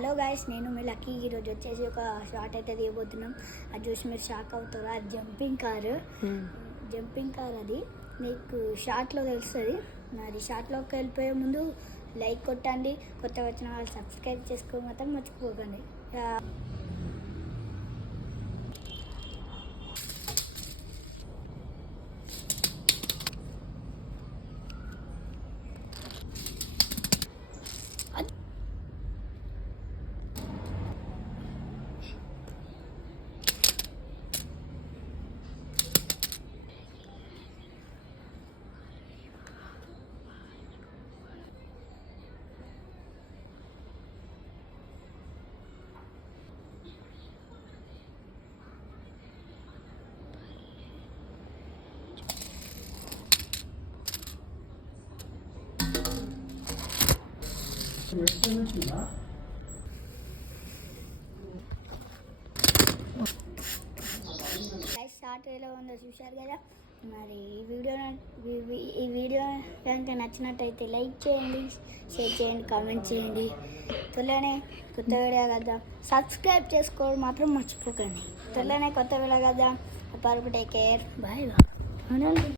Hello guys, నేను మీ lucky. ఈరోజు వచ్చేసి ఒక షార్ట్ అయితే తీయబోతున్నాం. అది చూసి మీరు షాక్ అవుతారు. అది జంపింగ్ కార్ అది మీకు షార్ట్లో తెలుస్తుంది. మరి షార్ట్లోకి వెళ్ళిపోయే ముందు లైక్ కొట్టండి. కొత్తగా వచ్చిన వాళ్ళు సబ్స్క్రైబ్ చేసుకో మాత్రం మర్చిపోకండి. షార్ట్ ఎలా ఉందో చూశారు కదా. మరి ఈ వీడియో కనుక నచ్చినట్టయితే లైక్ చేయండి, షేర్ చేయండి, కామెంట్ చేయండి. త్వరలోనే కొత్త వీడియో కదా, సబ్స్క్రైబ్ చేసుకోవడం మాత్రం మర్చిపోకండి. త్వరలోనే కొత్త వీడియో కదా. Take care, bye bye.